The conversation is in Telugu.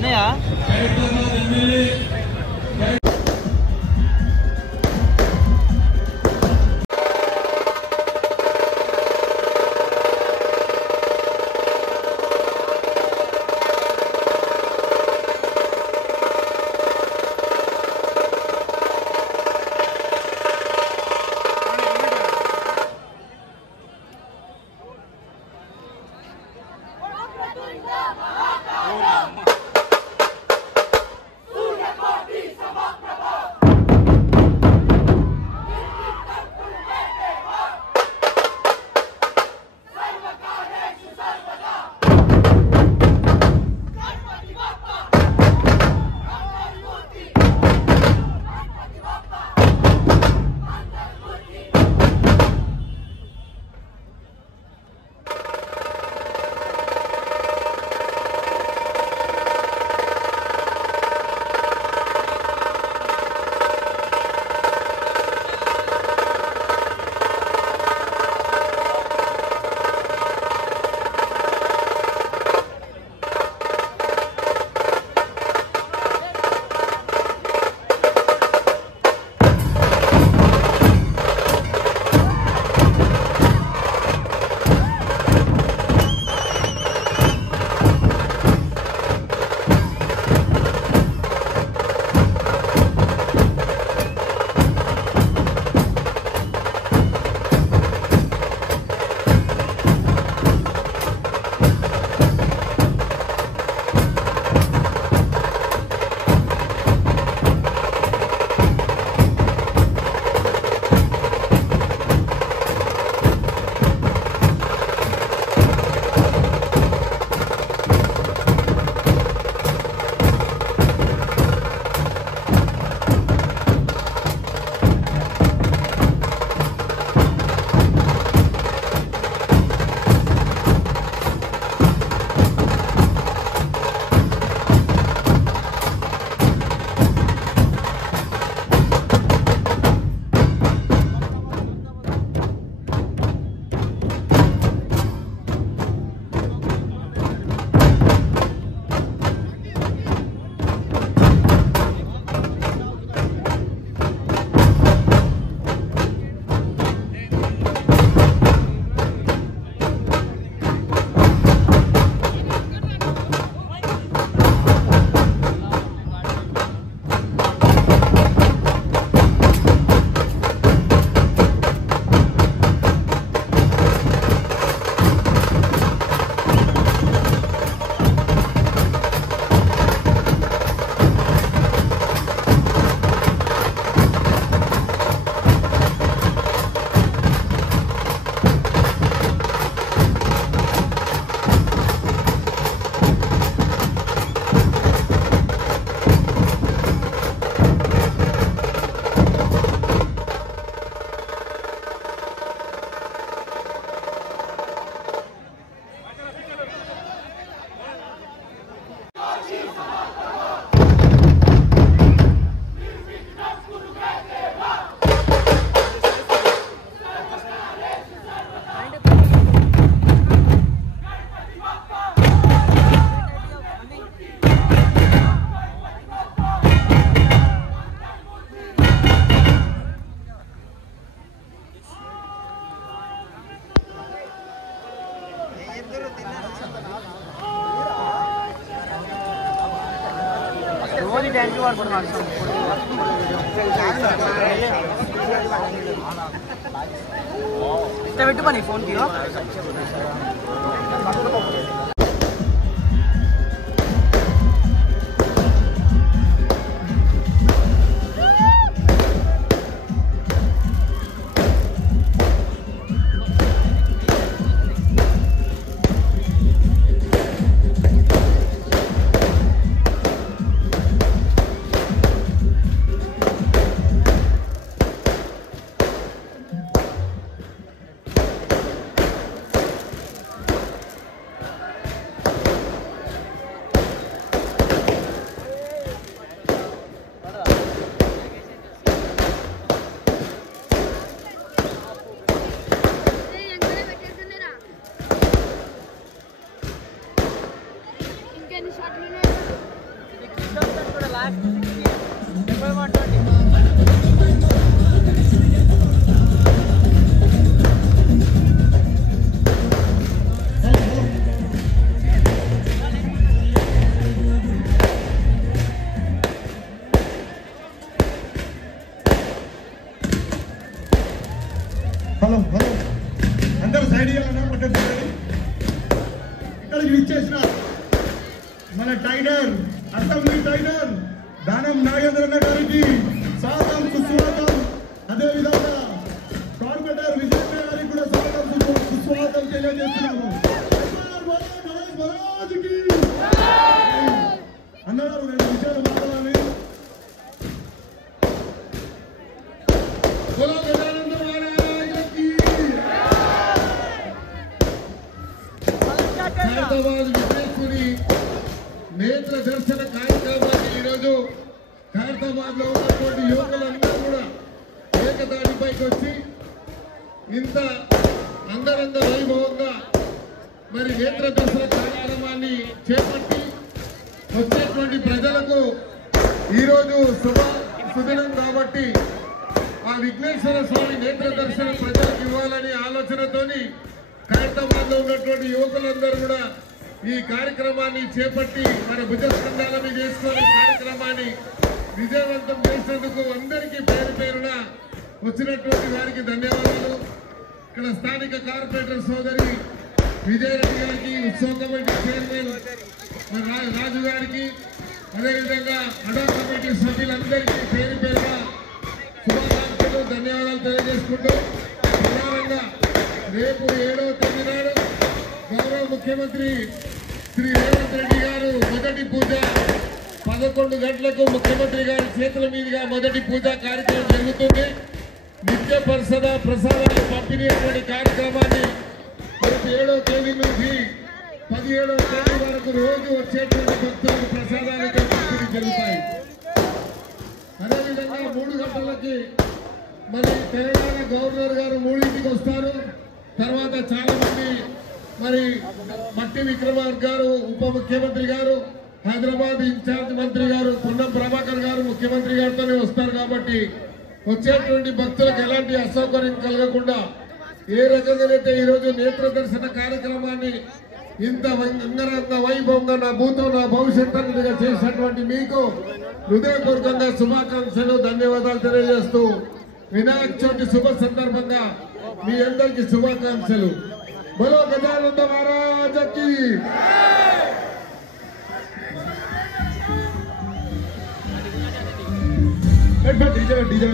ఉన్నాయా? పెట్టు పని ఫోన్ కి హలో హలో అందరూ సైడ్ ఇవ్వాలన్నా పట్టండి. ఇక్కడికి ఇచ్చేసిన మన టైగర్ అసెంబ్లీ టైగర్ దానం నాగేంద్రన్న గారికి స్వాగతం సుస్వాగతం. అదేవిధంగా కార్పొరేటర్ విజయ్ గారికి కూడా స్వాగతం సుస్వాగతం తెలియజేస్తున్నాము. అన్నారు రెండు విషయాలు మాట్లాడాలి. విశ్వేశ్వరి నేత్ర దర్శన కార్యక్రమాన్ని ఈరోజు ఖైరతాబాద్ లో ఉన్నటువంటి యువకులందరూ కూడా ఏకదాటిపైకి వచ్చి ఇంత అంగరంగ వైభవంగా మరి నేత్ర దర్శన కార్యక్రమాన్ని చేపట్టి వచ్చేటువంటి ప్రజలకు ఈరోజు సుదినం కాబట్టి ఆ విఘ్నేశ్వర స్వామి నేత్ర దర్శనం ప్రజలకు ఇవ్వాలని ఆలోచనతోని ఖైరతాబాద్ లో ఉన్నటువంటి యువకులందరూ కూడా ఈ కార్యక్రమాన్ని చేపట్టి మన భుజస్కంధాల మీద చేసుకునే కార్యక్రమాన్ని విజయవంతం చేసినందుకు అందరికీ పేరు పేరున వచ్చినటువంటి వారికి ధన్యవాదాలు. ఇక్కడ స్థానిక కార్పొరేటర్ సోదరి విజయరెడ్డి గారికి, ఉత్సవ కమిటీ చైర్మన్ రాజు గారికి, అదేవిధంగా అడా కమిటీ సభ్యులందరికీ పేరు పేరున శుభాకాంక్షలు ధన్యవాదాలు తెలియజేసుకుంటూ ప్రధానంగా రేపు 7వ తేదీ నాడు గౌరవ ముఖ్యమంత్రి శ్రీ రేవంత్ రెడ్డి గారు మొదటి పూజ 11 గంటలకు ముఖ్యమంత్రి గారి చేతుల మీదుగా మొదటి పూజా కార్యక్రమం జరుగుతుంది. నిత్య ప్రసాదాలు పంపిణీ కార్యక్రమాన్ని రేపు 7వ తేదీ నుంచి 17వ తేదీ వరకు రోజు వచ్చేటువంటి భక్తులకు ప్రసాదాలతో పంపిణీ జరుగుతాయి. అదేవిధంగా 3 గంటలకి మరి తెలంగాణ గవర్నర్ గారు 3ంటికి వస్తారు. తర్వాత చాలా మంది మరి మట్టి విక్రమార్క గారు, ఉప ముఖ్యమంత్రి గారు, హైదరాబాద్ ఇన్ఛార్జ్ మంత్రి గారు పొన్నం ప్రభాకర్ గారు ముఖ్యమంత్రి గారితోనే వస్తారు. కాబట్టి వచ్చేటువంటి భక్తులకు ఎలాంటి అసౌకర్యం కలగకుండా ఏ రకంగానైతే ఈరోజు నేత్ర దర్శన కార్యక్రమాన్ని ఇంత అంగరంగ వైభవంగా నా భూతం నా భవిష్యత్తుగా చేసినటువంటి మీకు హృదయపూర్వకంగా శుభాకాంక్షలు ధన్యవాదాలు తెలియజేస్తూ వినాయక చవితి శుభ సందర్భంగా మీ అందరికీ శుభాకాంక్షలు. బలో గజానంద మహారాజకి డీజే